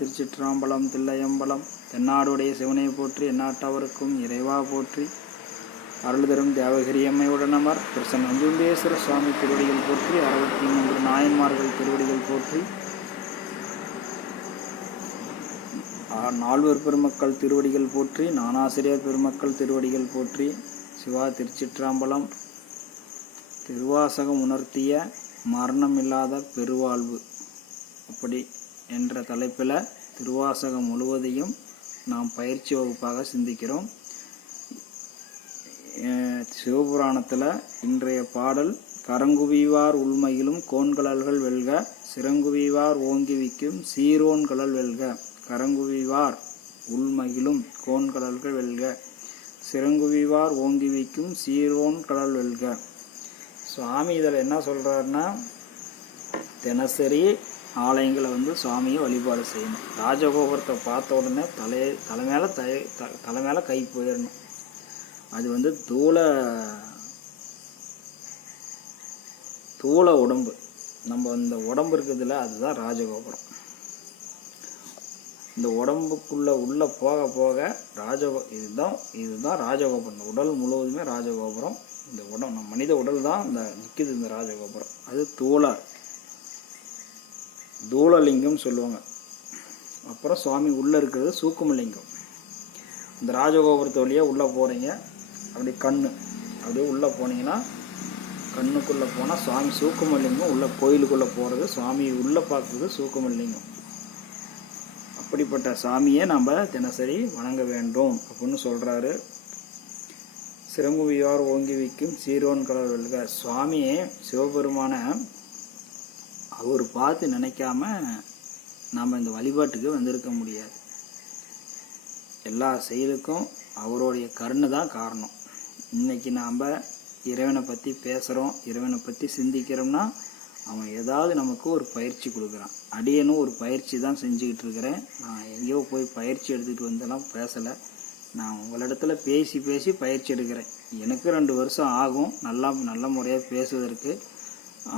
திருச்சிற்றம்பலம் தில்லையம்பலம். தென்னாடுடைய சிவனை போற்றி, எந்நாட்டவருக்கும் இறைவா போற்றி. அருள் தரும் தேவகிரியம்மையுடனமர் பிரசன் நஞ்சுண்டேஸ்வர சுவாமி திருவடிகள் போற்றி. 63 நாயன்மார்கள் திருவடிகள் போற்றி. நால்வர் பெருமக்கள் திருவடிகள் போற்றி. நானாசிரியர் பெருமக்கள் திருவடிகள் போற்றி. சிவா திருச்சிற்றம்பலம். திருவாசகம் உணர்த்திய மரணமில்லாத பெருவாழ்வு அப்படி என்ற தலைப்பில் திருவாசகம் முழுவதையும் நாம் பயிற்சி வகுப்பாக சிந்திக்கிறோம். சிவபுராணத்தில் இன்றைய பாடல், கரங்குவிவார் உள்மையிலும் கோன்கழல்கள் வெல்க, சிறங்குவிவார் ஓங்கிவிக்கும் சீரோன்கழல் வெல்க. கரங்குவிவார் உள்மையிலும் கோன்கழல்கள் வெல்க, சிறங்குவிவார் ஓங்கிவிக்கும் சீரோன்கழல் வெல்க. சுவாமி இதில் என்ன சொல்கிறாருன்னா, தினசரி ஆலயங்களை சுவாமியை வழிபாடு செய்யணும். ராஜகோபுரத்தை பார்த்த உடனே தலை மேலே கை போயிடணும். அது தூள உடம்பு. நம்ம இந்த உடம்பு இருக்குதுல்ல, அதுதான் ராஜகோபுரம். இந்த உடம்புக்குள்ளே உள்ளே போக போக இதுதான் ராஜகோபுரம். இந்த உடல் முழுவதுமே ராஜகோபுரம். இந்த நம்ம மனித உடல் தான் இந்த நிற்குது இந்த ராஜகோபுரம். அது தூளலிங்கம் சொல்லுவாங்க. அப்புறம் சுவாமி உள்ளே இருக்கிறது சூக்குமலிங்கம். இந்த ராஜகோபுரத்து வழியாக உள்ளே போகிறீங்க, அப்படி அப்படியே உள்ளே போனீங்கன்னா, கண்ணுக்குள்ளே போனால் சுவாமி சூக்குமலிங்கம். உள்ள கோயிலுக்குள்ளே போகிறது சுவாமி, உள்ளே பார்க்குறது சூக்குமலிங்கம். அப்படிப்பட்ட சாமியை நம்ம தினசரி வணங்க வேண்டும் அப்படின்னு சொல்கிறாரு. சிறங்குவியார் ஓங்கிவிக்கும் சீரோன்கழல் வெல்க. சுவாமியே சிவபெருமான அவர் பார்த்து நினைக்காம நாம் இந்த வழிபாட்டுக்கு வந்திருக்க முடியாது. எல்லா செயலுக்கும் அவருடைய கருணை தான் காரணம். இன்னைக்கு நாம் இறைவனை பற்றி பேசுகிறோம், இறைவனை பற்றி சிந்திக்கிறோம்னா அவன் ஏதாவது நமக்கு ஒரு பயிற்சி கொடுக்குறான். அடியனும் ஒரு பயிற்சி தான் செஞ்சுக்கிட்டு இருக்கிறேன். நான் எங்கேயோ போய் பயிற்சி எடுத்துகிட்டு வந்தெல்லாம் பேசலை. நான் உங்களிடத்துல பேசி பயிற்சி எடுக்கிறேன். எனக்கு 2 வருஷம் ஆகும் நல்ல முறையாக பேசுவதற்கு.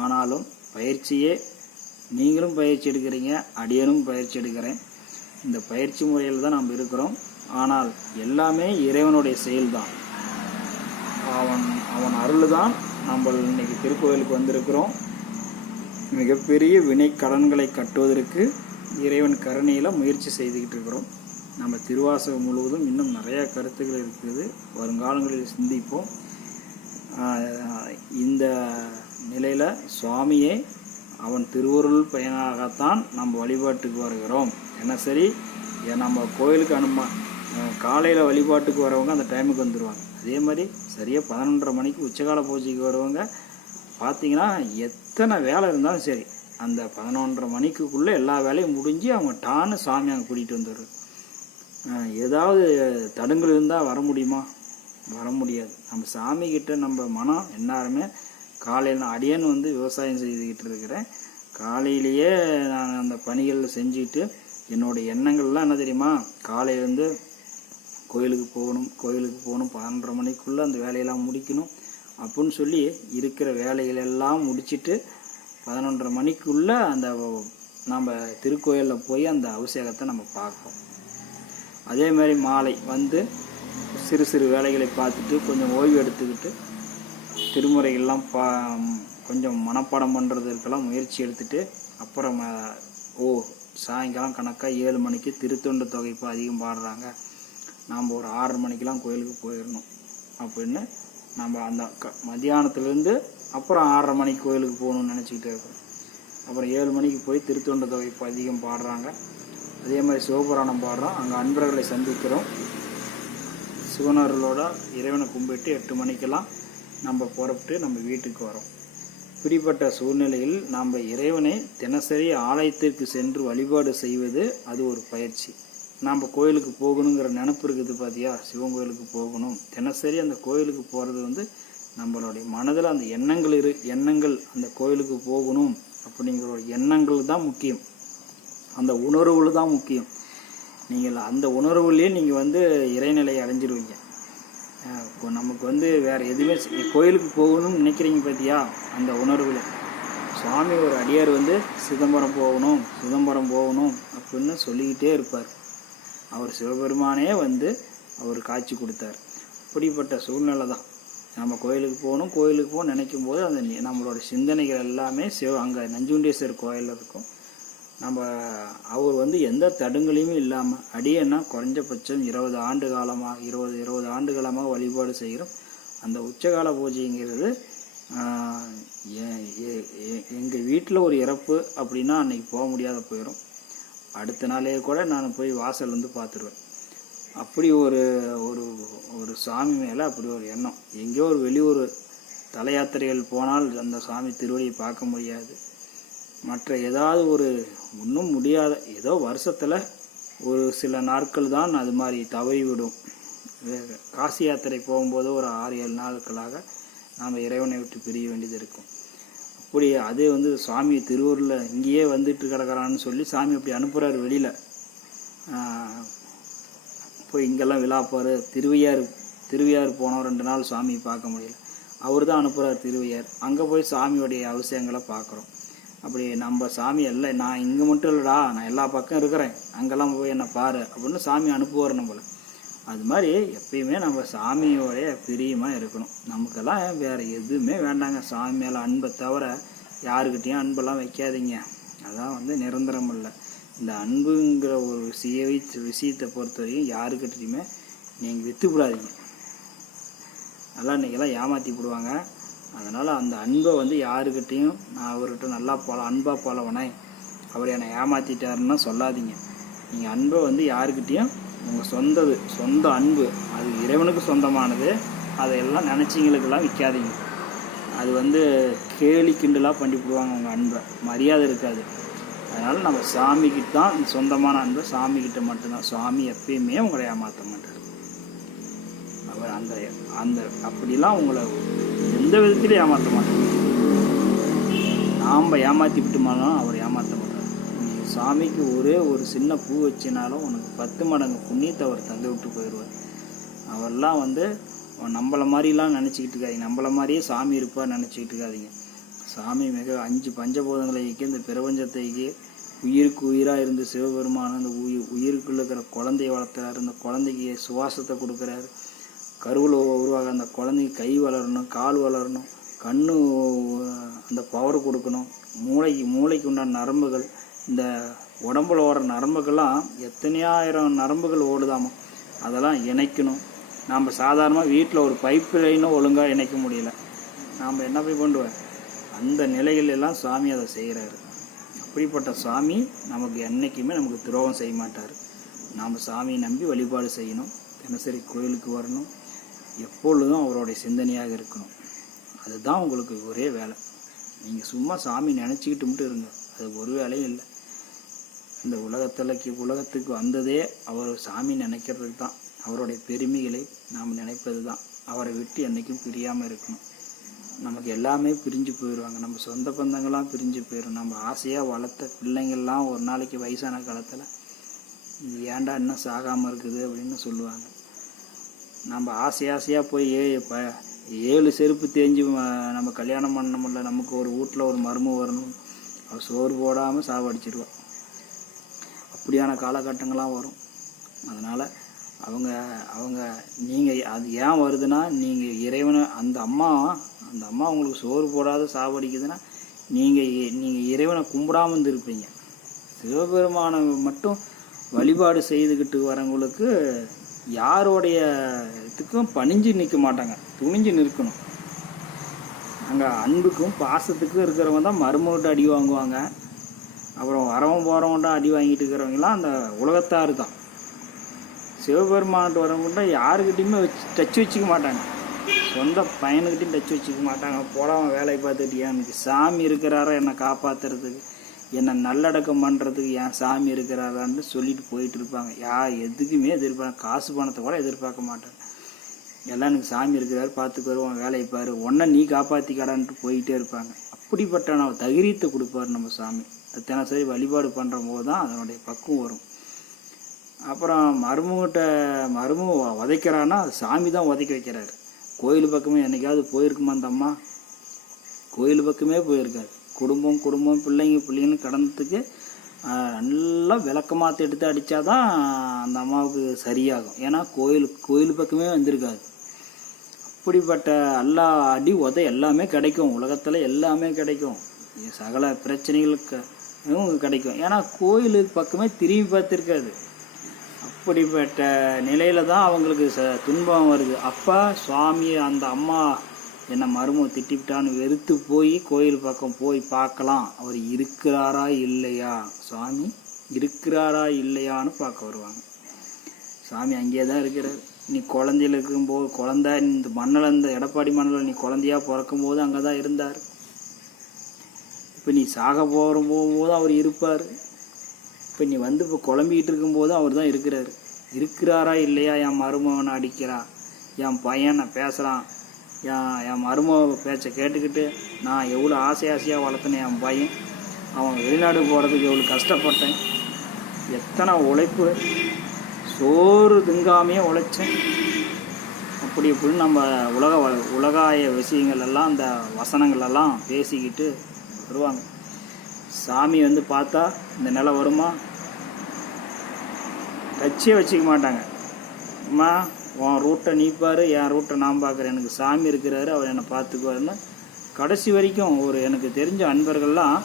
ஆனாலும் பயிற்சியே நீங்களும் பயிற்சி எடுக்கிறீங்க, அடியனும் பயிற்சி எடுக்கிறேன். இந்த பயிற்சி முறையில் தான் நாம் இருக்கிறோம். ஆனால் எல்லாமே இறைவனுடைய செயல்தான். அவன் அருள் தான் நம்ம இன்னைக்கு திருக்கோயிலுக்கு வந்திருக்கிறோம். மிகப்பெரிய வினை கடன்களை கட்டுவதற்கு இறைவன் கருணையில் முயற்சி செய்துக்கிட்டு இருக்கிறோம். நம்ம திருவாசகம் முழுவதும் இன்னும் நிறையா கருத்துக்கள் இருக்குது. வருங்காலங்களில் சிந்திப்போம். இந்த நிலையில் சுவாமியே அவன் திருவருள் பயனாகத்தான் நம்ம வழிபாட்டுக்கு வருகிறோம். தினசரி நம்ம கோயிலுக்கு காலையில் வழிபாட்டுக்கு வரவங்க அந்த டைமுக்கு வந்துடுவாங்க. அதே மாதிரி சரியாக 11:30 மணிக்கு உச்சகால பூஜைக்கு வருவாங்க. பார்த்திங்கன்னா எத்தனை வேலை இருந்தாலும் சரி, அந்த 11:30 மணிக்குள்ளே எல்லா வேலையும் முடிஞ்சு அவங்க டான்னு சாமி அங்கே கூட்டிகிட்டு வந்துடுறது. ஏதாவது தடங்கள் இருந்தால் வர முடியுமா? வர முடியாது. நம்ம சாமிக்கிட்ட நம்ம மனம் எல்லாருமே காலையில், நான் அடியேன்னு விவசாயம் செய்துக்கிட்டு இருக்கிறேன். காலையிலேயே நான் அந்த பணிகளில் செஞ்சுக்கிட்டு என்னோடய எண்ணங்கள்லாம் என்ன தெரியுமா, காலையிலேருந்து கோயிலுக்கு போகணும் 11:30 மணிக்குள்ளே அந்த வேலையெல்லாம் முடிக்கணும் அப்படின்னு சொல்லி இருக்கிற வேலைகளெல்லாம் முடிச்சுட்டு 11:30 மணிக்குள்ளே அந்த நம்ம திருக்கோயிலில் போய் அந்த அபிஷேகத்தை நம்ம பார்ப்போம். அதே மாதிரி மாலை சிறு வேலைகளை பார்த்துட்டு கொஞ்சம் ஓய்வு எடுத்துக்கிட்டு திருமுறைகள்லாம் கொஞ்சம் மனப்பாடம் பண்ணுறதுக்கெல்லாம் முயற்சி எடுத்துகிட்டு அப்புறம் சாயங்காலம் கணக்காக 7 மணிக்கு திருத்தொண்டு தொகை இப்போ அதிகம் பாடுறாங்க, நாம் ஒரு 6:30 மணிக்கெலாம் கோயிலுக்கு போயிடணும் அப்படின்னு நம்ம அந்த மத்தியானத்துலேருந்து அப்புறம் 6:30 மணிக்கு கோயிலுக்கு போகணும்னு நினச்சிக்கிட்டே இருக்கிறோம். அப்புறம் 7 மணிக்கு போய் திருத்தொண்டு தொகை இப்போ அதிகம் பாடுறாங்க. அதே மாதிரி சிவபுராணம் பாடுறோம். அங்கே அன்பர்களை சந்திக்கிறோம். சிவனர்களோட இறைவனை கும்பிட்டு 8 மணிக்கெல்லாம் நம்ம புறப்பட்டு நம்ம வீட்டுக்கு வரோம். இப்படிப்பட்ட சூழ்நிலையில் நாம் இறைவனை தினசரி ஆலயத்திற்கு சென்று வழிபாடு செய்வது அது ஒரு பயிற்சி. நாம் கோயிலுக்கு போகணுங்கிற நினப்பு இருக்குது பார்த்தியா, சிவன் கோயிலுக்கு போகணும். தினசரி அந்த கோயிலுக்கு போகிறது நம்மளுடைய மனதில் அந்த எண்ணங்கள் அந்த கோயிலுக்கு போகணும் அப்படிங்கிற எண்ணங்கள் தான் முக்கியம். அந்த உணர்வுகள் தான் முக்கியம். நீங்கள் அந்த உணர்வுலேயே நீங்கள் இறைநிலையை அடைஞ்சிருவீங்க. நமக்கு வேறு எதுவுமே கோயிலுக்கு போகணும்னு நினைக்கிறீங்க பார்த்தியா, அந்த உணர்வில் சுவாமி ஒரு அடியார் வந்து சிதம்பரம் போகணும் அப்படின்னு சொல்லிக்கிட்டே இருப்பார். அவர் சிவபெருமானே வந்து அவர் காட்சி கொடுத்தார். அப்படிப்பட்ட சூழ்நிலை தான். நம்ம கோயிலுக்கு போகணும் நினைக்கும் போது அந்த நம்மளோட சிந்தனைகள் எல்லாமே அங்கே நஞ்சுண்டேஸ்வரர் கோயிலில் இருக்கும். நம்ம அவர் வந்து எந்த தடுங்களையுமே இல்லாமல் அடியேன்னா குறைஞ்சபட்சம் 20 ஆண்டு காலமாக வழிபாடு செய்கிறோம். அந்த உச்சகால பூஜைங்கிறது எங்கள் வீட்டில் ஒரு இறப்பு அப்படின்னா அன்றைக்கி போக முடியாத போயிடும். அடுத்த நாளே கூட நான் போய் வாசல் வந்து பார்த்துருவேன். அப்படி ஒரு ஒரு ஒரு சாமி மேலே அப்படி ஒரு எண்ணம். எங்கேயோ ஒரு வெளியூர் தல யாத்திரைகள் போனால் அந்த சாமி திருவடியை பார்க்க முடியாது. மற்ற ஏதாவது ஒரு ஒன்றும் முடியாத ஏதோ வருஷத்தில் ஒரு சில நாட்கள் தான் அது மாதிரி தவறிவிடும். காசி யாத்திரை போகும்போது ஒரு 6-7 நாட்களாக நாம் இறைவனை விட்டு பிரிய வேண்டியது இருக்கும். அப்படி அது வந்து சாமி திருவூரில் இங்கேயே வந்துட்டு கிடக்கிறான்னு சொல்லி சாமி அப்படி அனுப்புகிறார் வெளியில். போய் இங்கெல்லாம் விழாப்பார். திருவையார் போனோம் 2 நாள் சாமி பார்க்க முடியல. அவர் தான் அனுப்புகிறார் திருவையார். அங்கே போய் சாமியோடைய அவசியங்களை பார்க்குறோம். அப்படி நம்ம சாமி எல்லாம் நான் இங்கே மட்டும் இல்லைடா, நான் எல்லா பக்கம் இருக்கிறேன், அங்கெல்லாம் போய் என்னை பாரு அப்படின்னு சாமி அனுப்புவார் நம்மளை. அது மாதிரி எப்பயுமே நம்ம சாமியோடைய பிரியமாக இருக்கணும். நமக்கெல்லாம் வேறு எதுவுமே வேண்டாங்க. சாமி மேலே அன்பை தவிர யாருக்கிட்டேயும் அன்பெல்லாம் வைக்காதீங்க. அதான் வந்து நிரந்தரம் இல்லை. இந்த அன்புங்கிற ஒரு விஷயத்தை பொறுத்த வரைக்கும் யாருக்கிட்டையுமே நீங்கள் விற்றுவிடாதீங்க. நல்லா இன்றைக்கெல்லாம் ஏமாற்றி விடுவாங்க. அதனால் அந்த அன்பை வந்து யாருக்கிட்டையும் நான் அவர்கிட்ட நல்லா அன்பாக பழவனேன், அவர் என்னை ஏமாற்றிட்டாருன்னா சொல்லாதீங்க. நீங்கள் அன்பை வந்து யாருக்கிட்டையும் உங்கள் சொந்த அன்பு அது இறைவனுக்கு சொந்தமானது, அதையெல்லாம் நினச்சிங்களுக்கெல்லாம் விற்காதீங்க. அது வந்து கேலி கிண்டலாக பண்ணிவிடுவாங்க. உங்கள் அன்பை மரியாதை இருக்காது. அதனால் நம்ம சாமிக்கிட்ட தான் சொந்தமான அன்பை சாமிக்கிட்ட மட்டும்தான். சாமி எப்பயுமே உங்களை ஏமாற்ற மாட்டார். அவர் அந்த அப்படிலாம் உங்களை எந்த விதத்திலையும் ஏமாற்ற மாட்டார். நாம் ஏமாற்றி விட்டுமாலும் அவர் ஏமாற்ற மாட்டார். சாமிக்கு ஒரே ஒரு சின்ன பூ வச்சினாலும் உனக்கு 10 மடங்கு புண்ணியத்தை அவர் தந்து விட்டு போயிடுவார். அவரெல்லாம் வந்து நம்மளை மாதிரிலாம் நினச்சிக்கிட்டு இருக்காதிங்க. நம்மளை மாதிரியே சாமி இருப்பார் நினச்சிக்கிட்டு இருக்காதிங்க. சாமி மிக 5 பஞ்சபூதங்களைக்கு இந்த பிரபஞ்சத்தைக்கு உயிருக்கு உயிராக இருந்து சிவபெருமான அந்த உயிருக்குள்ள இருக்கிற குழந்தைய வளர்த்துறாரு. அந்த குழந்தைக்கு சுவாசத்தை கொடுக்குறாரு. கருவில் உருவாக அந்த குழந்தைக்கு கை வளரணும், கால் வளரணும், கண்ணு அந்த பவர் கொடுக்கணும். மூளைக்கு உண்டான நரம்புகள், இந்த உடம்புல ஓடுற நரம்புகள்லாம் எத்தனையாயிரம் நரம்புகள் ஓடுதாமா, அதெல்லாம் இணைக்கணும். நாம் சாதாரணமாக வீட்டில் ஒரு பைப்பு லைனும் ஒழுங்காக இணைக்க முடியல. நாம் என்ன போய் பண்ணுவோம்? அந்த நிலைகள் எல்லாம் சாமி அதை செய்கிறாரு. அப்படிப்பட்ட சாமி நமக்கு என்றைக்குமே நமக்கு துரோகம் செய்ய மாட்டார். நாம் சாமியை நம்பி வழிபாடு செய்யணும். தினசரி கோயிலுக்கு வரணும். எப்பொழுதும் அவருடைய சிந்தனையாக இருக்கணும். அதுதான் உங்களுக்கு ஒரே வேலை. நீங்கள் சும்மா சாமி நினச்சிக்கிட்டு மட்டும் இருங்க, அது ஒரு வேலையும் இல்லை. இந்த உலகத்துக்கு வந்ததே அவர் சாமி நினைக்கிறது தான். அவருடைய பெருமைகளை நாம் நினைப்பது தான். அவரை விட்டு என்றைக்கும் பிரியாமல் இருக்கணும். நமக்கு எல்லாமே பிரிஞ்சு போயிடுவாங்க. நம்ம சொந்த பந்தங்கள்லாம் பிரிஞ்சு போயிடும். நம்ம ஆசையாக வளர்த்த பிள்ளைங்கள்லாம் ஒரு நாளைக்கு வயசான காலத்தில் இது ஏன்டா இன்னும் சாகாமல் இருக்குது அப்படின்னு சொல்லுவாங்க. நம்ம ஆசையாக போய் 7 செருப்பு தேஞ்சு நம்ம கல்யாணம் பண்ண முடியல, நமக்கு ஒரு வீட்டில் ஒரு மருமக வரணும், அவர் சோறு போடாமல் சாவடிச்சிடுவாள். அப்படியான காலகட்டங்கள்லாம் வரும். அதனால் அவங்க நீங்கள் அது ஏன் வருதுன்னா, நீங்கள் இறைவனை அந்த அம்மா உங்களுக்கு சோறு போடாத சாவடிக்குதுன்னா நீங்கள் இறைவனை கும்பிடாமல் இருந்திருப்பீங்க. சிவபெருமானை மட்டும் வழிபாடு செய்துக்கிட்டு வரவங்களுக்கு யாரோடைய இதுக்கும் பணிஞ்சு நிற்க மாட்டாங்க, துணிஞ்சு நிற்கணும். அங்கே அன்புக்கும் பாசத்துக்கும் இருக்கிறவங்க தான் மருமகிட்ட அடி வாங்குவாங்க. அப்புறம் வரவன் போகிறவங்கள்ட்ட அடி வாங்கிட்டு இருக்கிறவங்களாம் அந்த உலகத்தார் தான். சிவபெருமான்ட்டு வரவங்கள்ட்ட யாருக்கிட்டையுமே டச் வச்சுக்க மாட்டாங்க. சொந்த பையனுக்கிட்டையும் டச் வச்சுக்க மாட்டாங்க. போடாமல் வேலையை பார்த்துட்டு எனக்கு சாமி இருக்கிறாரா என்னை காப்பாற்றுறதுக்கு, என்னை நல்லடக்கம் பண்ணுறதுக்கு என் சாமி இருக்கிறாரான்னு சொல்லிட்டு போயிட்டு இருப்பாங்க. எதுக்குமே எதிர்பார்க்க, காசு பணத்தை கூட எதிர்பார்க்க மாட்டாங்க. எல்லாம் எனக்கு சாமி இருக்கிறாரு, பார்த்துக்கு வருவான், வேலையை பாரு, ஒன்றை நீ காப்பாற்றிக்கடான்ட்டு போயிட்டே இருப்பாங்க. அப்படிப்பட்ட நான் தைரியத்தை கொடுப்பார் நம்ம சாமி. அது தினசரி வழிபாடு பண்ணுற போது தான் அதனுடைய பக்குவம் வரும். அப்புறம் மருமக உதைக்கிறான்னா அது சாமி தான் உதைக்க வைக்கிறாரு. கோயில் பக்கமே என்றைக்காவது போயிருக்குமா அந்த அம்மா? கோயில் பக்கமே போயிருக்காரு. குடும்பம் குடும்பம் பிள்ளைங்கன்னு கடந்ததுக்கு நல்லா விளக்கமாற்ற எடுத்து அடித்தா தான் அந்த அம்மாவுக்கு சரியாகும். ஏன்னா கோயில் பக்கமே வந்திருக்காது. அப்படிப்பட்ட எல்லா அடி உதை எல்லாமே கிடைக்கும், உலகத்தில் எல்லாமே கிடைக்கும், சகல பிரச்சனைகளுக்கு கிடைக்கும். ஏன்னா கோயிலுக்கு பக்கமே திரும்பி பார்த்துருக்காது. அப்படிப்பட்ட நிலையில தான் அவங்களுக்கு துன்பம் வருது. அப்போ சுவாமி அந்த அம்மா என்னை மருமக திட்டிவிட்டான்னு வெறுத்து போய் கோயில் பக்கம் போய் பார்க்கலாம், அவர் இருக்கிறாரா இல்லையா, சுவாமி இருக்கிறாரா இல்லையான்னு பார்க்க வருவாங்க. சாமி அங்கேயே தான் இருக்கிறார். நீ குழந்தையில் இருக்கும்போது குழந்தை இந்த மண்ணில், இந்த எடப்பாடி மண்ணில் நீ குழந்தையாக பிறக்கும்போது அங்கே தான் இருந்தார். இப்போ நீ சாக போகும்போது அவர் இருப்பார். இப்போ நீ வந்து இப்போ குழம்பிக்கிட்டு இருக்கும்போது அவர் தான் இருக்கிறார். இருக்கிறாரா இல்லையா, என் மருமகனை அடிக்கிறான், என் பையனை பேசுகிறான், என் மருமக பேச்சை கேட்டுக்கிட்டு நான் எவ்வளோ ஆசையாக வளர்த்தனேன் என் பையன், அவன் வெளிநாடு போகிறதுக்கு எவ்வளோ கஷ்டப்பட்டேன், எத்தனை உழைப்பு, சோறு திங்காமையே உழைச்சேன். அப்படி இப்படின்னு நம்ம உலகாய விஷயங்கள் எல்லாம் அந்த வசனங்கள் எல்லாம் பேசிக்கிட்டு வருவாங்க. சாமி வந்து பார்த்தா இந்த நிலை வருமா, கட்சியே வச்சுக்க மாட்டாங்க. அம்மா உன் ரூட்டை நீ பாரு, என் ரூட்டை நான் பார்க்குறேன், எனக்கு சாமி இருக்கிறாரு, அவர் என்னை பார்த்துக்குவாருன்னு கடைசி வரைக்கும். எனக்கு தெரிஞ்ச அன்பர்கள்லாம்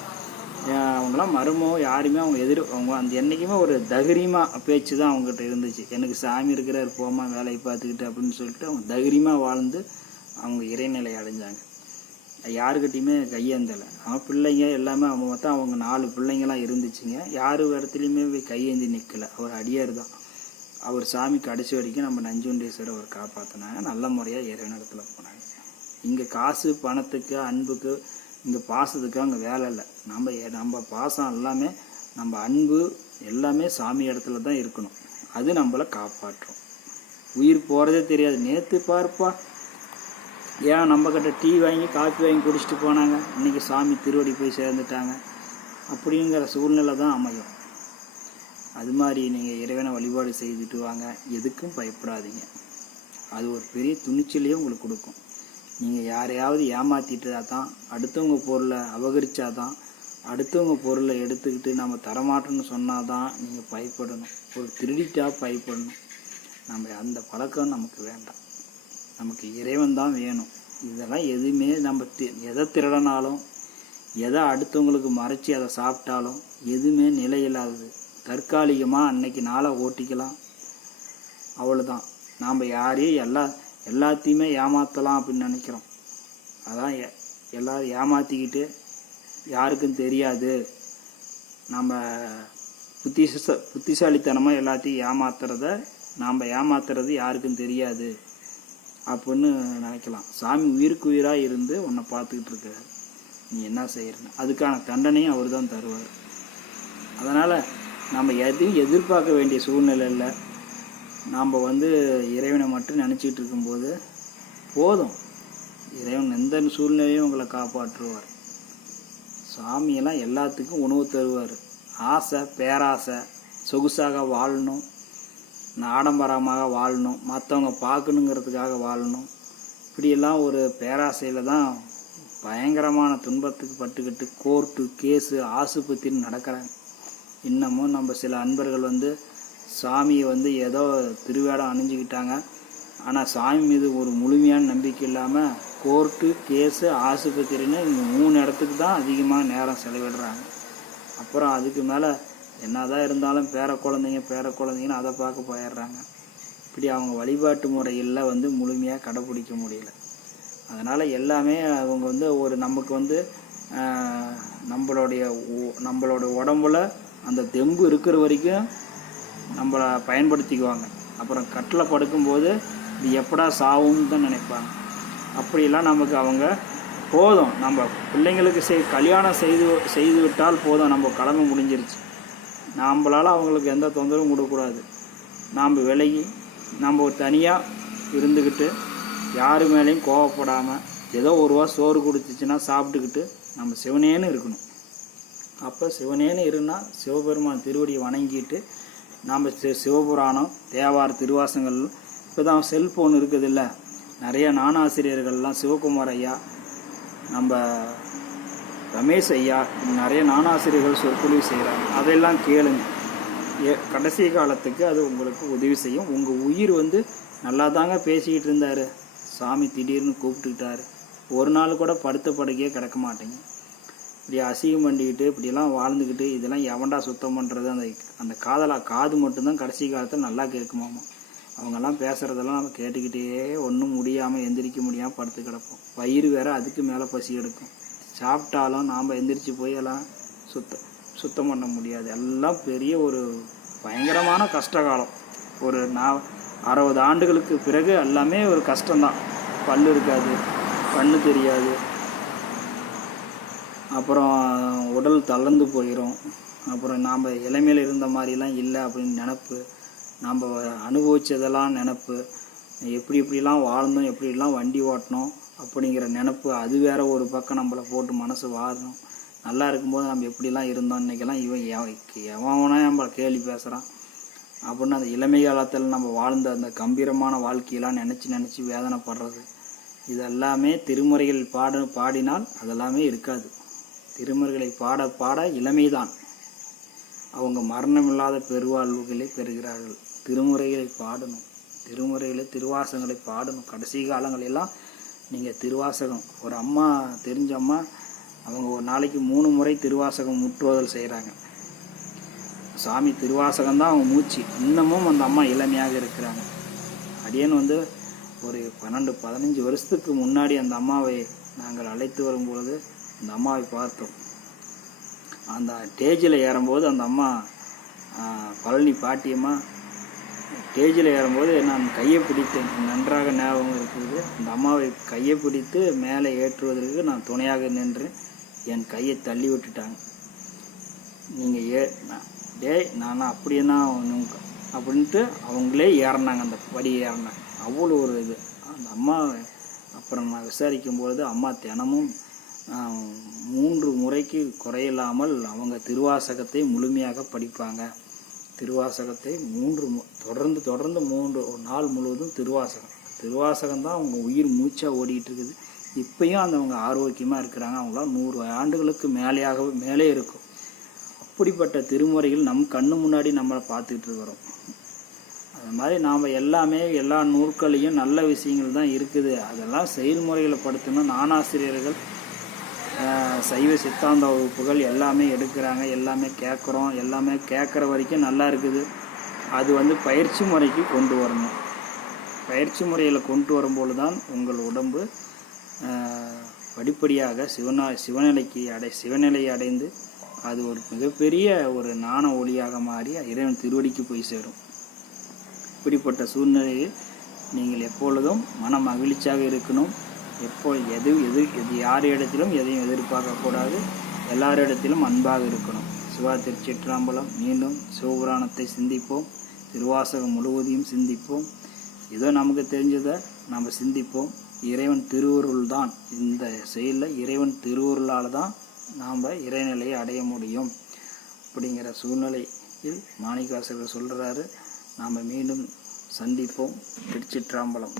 அவங்களாம் மருமோ யாருமே அவங்க அந்த என்றைக்குமே ஒரு தைரியமாக பேச்சு தான் அவங்ககிட்ட இருந்துச்சு. எனக்கு சாமி இருக்கிறார், போமா வேலையை பார்த்துக்கிட்டு அப்படின்னு சொல்லிட்டு அவங்க தைரியமாக வாழ்ந்து அவங்க இறைநிலை அடைஞ்சாங்க. யாருக்கிட்டையுமே கையேந்தலை. அவங்க பிள்ளைங்க எல்லாமே அவங்க மொத்தம் அவங்க 4 பிள்ளைங்களாம் இருந்துச்சுங்க. யார் இடத்துலையுமே போய் கையேந்தி நிற்கலை. அவர் அடியார் தான். அவர் சாமி கடைசி வரைக்கும் நம்ம நஞ்சுண்டேஸ்வரர் அவர் காப்பாற்றினாங்க. நல்ல முறையாக இறைவனிடத்தில் போனாங்க. இங்கே காசு பணத்துக்கு அன்புக்கு இங்கே பாசத்துக்கு அங்கே வேலை இல்லை. நம்ம பாசம் எல்லாமே நம்ம அன்பு எல்லாமே சாமி இடத்துல தான் இருக்கணும். அது நம்மளை காப்பாற்றும். உயிர் போகிறதே தெரியாது. நேற்று பார்ப்பா ஏன் நம்மக்கிட்ட டீ வாங்கி காஃபி வாங்கி குடிச்சிட்டு போனாங்க, இன்றைக்கி சாமி திருவடி போய் சேர்ந்துட்டாங்க. அப்படிங்கிற சூழ்நிலை தான் அமையும். அது மாதிரி நீங்கள் இறைவனை வழிபாடு செய்துட்டு வாங்க, எதுக்கும் பயப்படாதீங்க. அது ஒரு பெரிய துணிச்சலையும் உங்களுக்கு கொடுக்கும். நீங்கள் யாரையாவது ஏமாற்றிட்டா தான், அடுத்தவங்க பொருளை அபகரித்தாதான், அடுத்தவங்க பொருளை எடுத்துக்கிட்டு நம்ம தரமாட்டோன்னு சொன்னால் தான் நீங்கள் பயப்படணும். ஒரு திருடிட்டா பயப்படணும். நம்ம அந்த பழக்கம் நமக்கு வேண்டாம். நமக்கு இறைவன் தான் வேணும். இதெல்லாம் எதுவுமே நம்ம எதை திருடனாலும், எதை அடுத்தவங்களுக்கு மறைச்சி அதை சாப்பிட்டாலும் எதுவுமே நிலையில்லாதது. தற்காலிகமாக அன்னைக்கு நாளை ஓட்டிக்கலாம், அவ்வளோதான். நாம் யாரையும் எல்லாத்தையுமே ஏமாற்றலாம் அப்படின்னு நினைக்கிறோம். அதான் எல்லோரும் ஏமாற்றிக்கிட்டு யாருக்கும் தெரியாது, நம்ம புத்திசாலித்தனமாக எல்லாத்தையும் நாம் ஏமாத்துறது யாருக்கும் தெரியாது அப்படின்னு நினைக்கலாம். சாமி உயிருக்கு உயிராக இருந்து உன்னை பார்த்துக்கிட்டு இருக்காரு, நீ என்ன செய்யறன்னு அதுக்கான தண்டனையும் அவர் தான் தருவார். அதனால் நம்ம எதையும் எதிர்பார்க்க வேண்டிய சூழ்நிலையில் நாம் இறைவனை மட்டும் நினச்சிக்கிட்டு இருக்கும்போது போதும். இறைவன் எந்த சூழ்நிலையும் உங்களை காப்பாற்றுவார். சாமியெல்லாம் எல்லாத்துக்கும் உணவு தருவார். ஆசை, பேராசை, சொகுசாக வாழணும், ஆடம்பரமாக வாழணும், மற்றவங்க பார்க்கணுங்கிறதுக்காக வாழணும், இப்படியெல்லாம் ஒரு பேராசையில் தான் பயங்கரமான துன்பத்துக்கு பட்டுக்கிட்டு கோர்ட்டு கேஸு ஆஸ்பத்திரின்னு நடக்கிறாங்க. இன்னமும் நம்ம சில அன்பர்கள் சாமியை ஏதோ திருவேடம் அணிஞ்சிக்கிட்டாங்க. ஆனால் சாமி மீது ஒரு முழுமையான நம்பிக்கை இல்லாமல் கோர்ட்டு கேஸு ஆஸ்பத்திரின்னு இந்த 3 இடத்துக்கு தான் அதிகமாக நேரம் செலவிடுறாங்க. அப்புறம் அதுக்கு மேலே என்னதான் இருந்தாலும் பேர குழந்தைங்கன்னு அதை பார்க்க போயிடுறாங்க. இப்படி அவங்க வழிபாட்டு முறையில் முழுமையாக கடைப்பிடிக்க முடியல. அதனால் எல்லாமே அவங்க ஒரு நமக்கு நம்மளோட உடம்புல அந்த தெம்பு இருக்கிற வரைக்கும் நம்மளை பயன்படுத்திக்குவாங்க. அப்புறம் கட்டில் படுக்கும்போது இது எப்படா சாவுன்னு தான் நினைப்பாங்க. அப்படிலாம் நமக்கு அவங்க போதும், நம்ம பிள்ளைங்களுக்கு கல்யாணம் செய்து விட்டால் போதும், நம்ம கடமை முடிஞ்சிருச்சு. நம்மளால் அவங்களுக்கு எந்த தொந்தரவும் கொடுக்கக்கூடாது. நாம் விலகி நம்ம தனியாக இருந்துக்கிட்டு யாரு மேலேயும் கோவப்படாமல் ஏதோ ஒரு ரூபா சோறு கொடுத்துச்சுன்னா சாப்பிட்டுக்கிட்டு நம்ம சிவனேன்னு இருக்கணும். அப்போ சிவனேன்னு இருந்தால் சிவபெருமான் திருவடியை வணங்கிட்டு நாம் சிவபுராணம், தேவார, திருவாசங்கள், இப்போ தான் செல்ஃபோன் இருக்குது இல்லை, நிறைய நானாசிரியர்கள்லாம் சிவகுமார் ஐயா, நம்ம ரமேஷ் ஐயா நிறைய ஞானாசிரியர்கள் சொற்பொழிவு செய்கிறாங்க, அதெல்லாம் கேளுங்க. கடைசி காலத்துக்கு அது உங்களுக்கு உதவி செய்யும். உங்கள் உயிர் நல்லா தாங்க பேசிக்கிட்டு இருந்தார், சாமி திடீர்னு கூப்பிட்டுக்கிட்டாரு, ஒரு நாள் கூட படுத்த படுக்கையே கிடக்க மாட்டேங்க. இப்படி அசிங்கம் பண்ணிக்கிட்டு இப்படியெல்லாம் வாழ்ந்துக்கிட்டு இதெல்லாம் எவன்டா சுத்தம் பண்ணுறது? அந்த காது மட்டும்தான் கடைசி காலத்தில் நல்லா கேட்குமாமா. அவங்கெல்லாம் பேசுகிறதெல்லாம் நம்ம கேட்டுக்கிட்டே ஒன்றும் முடியாமல் எந்திரிக்க முடியாமல் படுத்து கிடப்போம். வயிறு வேறு அதுக்கு மேலே பசி எடுக்கும். சாப்பிட்டாலும் நாம் எந்திரிச்சு போய் எல்லாம் சுத்தம் பண்ண முடியாது. எல்லாம் பெரிய ஒரு பயங்கரமான கஷ்டகாலம். ஒரு 60 ஆண்டுகளுக்கு பிறகு எல்லாமே ஒரு கஷ்டம்தான். பல் இருக்காது, கண்ணு தெரியாது, அப்புறம் உடல் தளர்ந்து போயிடும். அப்புறம் நாம் இளமையில் இருந்த மாதிரிலாம் இல்லை அப்படின்னு நினப்பு, நாம் அனுபவித்ததெல்லாம் நினப்பு, எப்படிலாம் வாழ்ந்தோம், எப்படிலாம் வண்டி ஓட்டினோம் அப்படிங்கிற நினப்பு, அது வேறு ஒரு பக்கம் நம்மளை போட்டு மனசு வாழணும். நல்லா இருக்கும்போது நம்ம எப்படிலாம் இருந்தோம், இன்றைக்கெல்லாம் எவனா நம்மளை கேள்வி பேசுகிறான் அப்படின்னு அந்த இளமை காலத்தில் நம்ம வாழ்ந்த அந்த கம்பீரமான வாழ்க்கையெல்லாம் நினச்சி வேதனைப்படுறது, இதெல்லாமே திருமுறைகள் பாடினால் அதெல்லாமே இருக்காது. திருமுறைகளை பாட இளமைதான். அவங்க மரணமில்லாத பெருவாழ்வுகளை பெறுகிறார்கள். திருமுறைகளை பாடணும், திருவாசகங்களை பாடணும். கடைசி காலங்களெல்லாம் நீங்கள் திருவாசகம், ஒரு அம்மா தெரிஞ்ச அம்மா அவங்க ஒரு நாளைக்கு 3 முறை திருவாசகம் முற்றுவதல் செய்கிறாங்க. சாமி திருவாசகம்தான் அவங்க மூச்சு. இன்னமும் அந்த அம்மா இளமையாக இருக்கிறாங்க. அடியேன் ஒரு 12-15 வருஷத்துக்கு முன்னாடி அந்த அம்மாவை நாங்கள் அழைத்து வரும்பொழுது அந்த அம்மாவை பார்த்தோம். அந்த ஸ்டேஜில் ஏறும்போது அந்த அம்மா பழனி பாட்டியம்மா ஸ்டேஜில் ஏறும்போது நான் கையை பிடித்தேன், நன்றாக ஞாபகம் இருக்குது. அந்த அம்மாவை கையை பிடித்து மேலே ஏற்றுவதற்கு நான் துணையாக நின்று என் கையை தள்ளி விட்டுட்டாங்க. நீங்கள் நான் அப்படின்னா அப்படின்ட்டு அவங்களே ஏறினாங்க, அந்த படி ஏறினாங்க. அவ்வளோ ஒரு இது அந்த அம்மா. அப்புறம் நான் விசாரிக்கும்பொழுது அம்மா தினமும் 3 முறைக்கு குறையில்லாமல் அவங்க திருவாசகத்தை முழுமையாக படிப்பாங்க. திருவாசகத்தை தொடர்ந்து 3 நாள் முழுவதும் திருவாசகம்தான் அவங்க உயிர் மூச்சாக ஓடிக்கிட்டு இருக்குது. இப்பயும் அவங்க ஆரோக்கியமாக இருக்கிறாங்க. அவங்களாம் 100 ஆண்டுகளுக்கு மேலே இருக்கும். அப்படிப்பட்ட திருமுறைகள் நம் கண்ணு முன்னாடி நம்மளை பார்த்துக்கிட்டு இருக்கிறோம். அது மாதிரி நாம் எல்லா நூற்களையும் நல்ல விஷயங்கள் தான் இருக்குது. அதெல்லாம் செயல்முறைகளை படுத்தணும். ஞானாசிரியர்கள் சைவ சித்தாந்த வகுப்புகள் எல்லாமே எடுக்கிறாங்க, எல்லாமே கேட்குறோம். எல்லாமே கேட்குற வரைக்கும் நல்லா இருக்குது. அது பயிற்சி முறைக்கு கொண்டு வரணும். பயிற்சி முறையில் கொண்டு வரும்போது தான் உங்கள் உடம்பு படிப்படியாக சிவநிலையை அடைந்து அது ஒரு மிகப்பெரிய ஒரு ஞான ஒளியாக மாறி இறைவன் திருவடிக்கு போய் சேரும். இப்படிப்பட்ட சூழ்நிலையில் நீங்கள் எப்பொழுதும் மன மகிழ்ச்சியாக இருக்கணும். யார் இடத்திலும் எதையும் எதிர்பார்க்கக்கூடாது. எல்லாரிடத்திலும் அன்பாக இருக்கணும். சிவா திருச்சிற்றம்பலம். மீண்டும் சிவபுராணத்தை சிந்திப்போம், திருவாசகம் முழுவதையும் சிந்திப்போம். ஏதோ நமக்கு தெரிஞ்சதை நம்ம சிந்திப்போம். இறைவன் திருவருள் தான் இந்த செயலில், இறைவன் திருவருளால் தான் நாம் இறைநிலையை அடைய முடியும். அப்படிங்கிற சூழ்நிலையில் மாணிக்கவாசகர் சொல்கிறாரு. நாம் மீண்டும் சந்திப்போம். திருச்சிற்றம்பலம்.